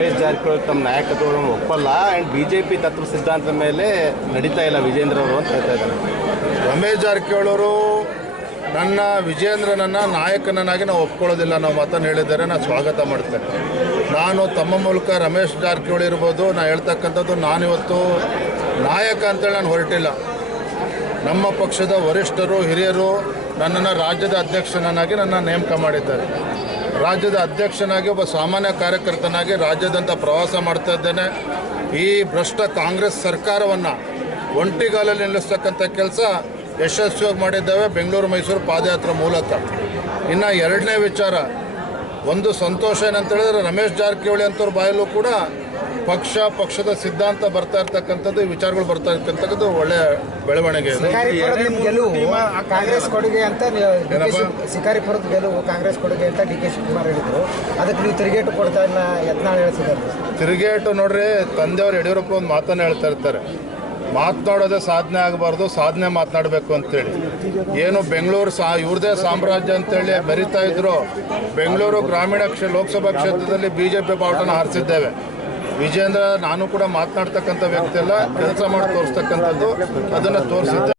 ರಮೇಶ್ ಜಾರಕಿಹೊಳಿ ತಮ್ಮ ನಾಯಕತ್ವವನ್ನು ಒಪ್ಪಲ್ಲ. ಆ್ಯಂಡ್ ಬಿ ಜೆ ಪಿ ತತ್ವ ಸಿದ್ಧಾಂತದ ಮೇಲೆ ನಡೀತಾ ಇಲ್ಲ ವಿಜೇಂದ್ರ ಅವರು ಅಂತ ಹೇಳ್ತಾ ಇದ್ದಾರೆ. ರಮೇಶ್ ಜಾರಕಿಹೊಳಿ ನನ್ನ ವಿಜೇಂದ್ರನನ್ನು ನಾಯಕನನ್ನಾಗಿ ನಾವು ಒಪ್ಕೊಳ್ಳೋದಿಲ್ಲ ನಾವು ಮಾತನ್ನು ಹೇಳಿದ್ದಾರೆ. ನಾನು ಸ್ವಾಗತ ಮಾಡ್ತೇನೆ. ನಾನು ತಮ್ಮ ಮೂಲಕ ರಮೇಶ್ ಜಾರಕಿಹೊಳಿ ಇರ್ಬೋದು. ನಾನು ಹೇಳ್ತಕ್ಕಂಥದ್ದು ನಾನಿವತ್ತು ನಾಯಕ ಅಂತೇಳಿ ನಾನು ಹೊರಟಿಲ್ಲ. ನಮ್ಮ ಪಕ್ಷದ ವರಿಷ್ಠರು, ಹಿರಿಯರು ನನ್ನನ್ನು ರಾಜ್ಯದ ಅಧ್ಯಕ್ಷನನ್ನಾಗಿ ನನ್ನ ನೇಮಕ ಮಾಡಿದ್ದಾರೆ. ರಾಜ್ಯದ ಅಧ್ಯಕ್ಷನಾಗಿ ಒಬ್ಬ ಸಾಮಾನ್ಯ ಕಾರ್ಯಕರ್ತನಾಗಿ ರಾಜ್ಯದಂತ ಪ್ರವಾಸ ಮಾಡ್ತಾ ಇದ್ದೇನೆ. ಈ ಭ್ರಷ್ಟ ಕಾಂಗ್ರೆಸ್ ಸರ್ಕಾರವನ್ನು ಒಂಟಿಗಾಲಲ್ಲಿ ನಿಲ್ಲಿಸ್ತಕ್ಕಂಥ ಕೆಲಸ ಯಶಸ್ವಿಯಾಗಿ ಮಾಡಿದ್ದೇವೆ. ಬೆಂಗಳೂರು, ಮೈಸೂರು ಪಾದಯಾತ್ರೆ ಮೂಲಕ. ಇನ್ನು ಎರಡನೇ ವಿಚಾರ, ಒಂದು ಸಂತೋಷ ಏನಂತ ಹೇಳಿದ್ರೆ ರಮೇಶ್ ಜಾರಕಿಹೊಳಿ ಅಂತವ್ರ ಬಾಯಲ್ಲೂ ಕೂಡ ಪಕ್ಷ ಪಕ್ಷದ ಸಿದ್ಧಾಂತ ಬರ್ತಾ ಇರ್ತಕ್ಕಂಥದ್ದು ಈ ವಿಚಾರಗಳು ಬರ್ತಾ ಇರ್ತಕ್ಕಂಥದ್ದು ಒಳ್ಳೆ ಬೆಳವಣಿಗೆ ಇದೆ. ಶಿಕಾರಿಪುರದ ನಿಮ್ ಗೆಲುವು ಕಾಂಗ್ರೆಸ್ ಕೊಡುಗೆ ಅಂತ ನೀವು ಡಿ ಏನಪ್ಪ? ಶಿಕಾರಿಪುರದ ಗೆಲುವು ಕಾಂಗ್ರೆಸ್ ಕೊಡುಗೆ ಅಂತ ಡಿ ಕೆ ಶಿವಕುಮಾರ್ ಹೇಳಿದ್ರು. ಅದಕ್ಕೆ ನೀವು ತಿರುಗೇಟು ಕೊಡ್ತಾ ಇಲ್ಲ ಯತ್ನಾಳ್ ಹೇಳ್ತಿದ್ದಾರೆ. ತಿರುಗೇಟು ನೋಡ್ರಿ ತಂದೆಯವರು ಯಡಿಯೂರಪ್ಪ ಒಂದು ಮಾತನ್ನು ಹೇಳ್ತಾ ಇರ್ತಾರೆ. ಮಾತನಾಡೋದೇ ಸಾಧನೆ ಆಗಬಾರ್ದು ಸಾಧನೆ ಮಾತನಾಡಬೇಕು ಅಂತೇಳಿ. ಏನು ಬೆಂಗಳೂರು ಸಾ ಇವ್ರದೇ ಸಾಮ್ರಾಜ್ಯ ಅಂತೇಳಿ ಬರಿತಾ ಇದ್ರು. ಬೆಂಗಳೂರು ಗ್ರಾಮೀಣ ಕ್ಷೇ ಲೋಕಸಭಾ ಕ್ಷೇತ್ರದಲ್ಲಿ ಬಿ ಜೆ ಪಿ ಬಾವುಟನ ಹಾರಿಸಿದ್ದೇವೆ. ವಿಜೇಂದ್ರ ನಾನು ಕೂಡ ಮಾತನಾಡ್ತಕ್ಕಂಥ ವ್ಯಕ್ತಿ ಅಲ್ಲ ಕೆಲಸ ಮಾಡಿ ತೋರಿಸ್ತಕ್ಕಂಥದ್ದು ಅದನ್ನು ತೋರಿಸಿದ್ದೆ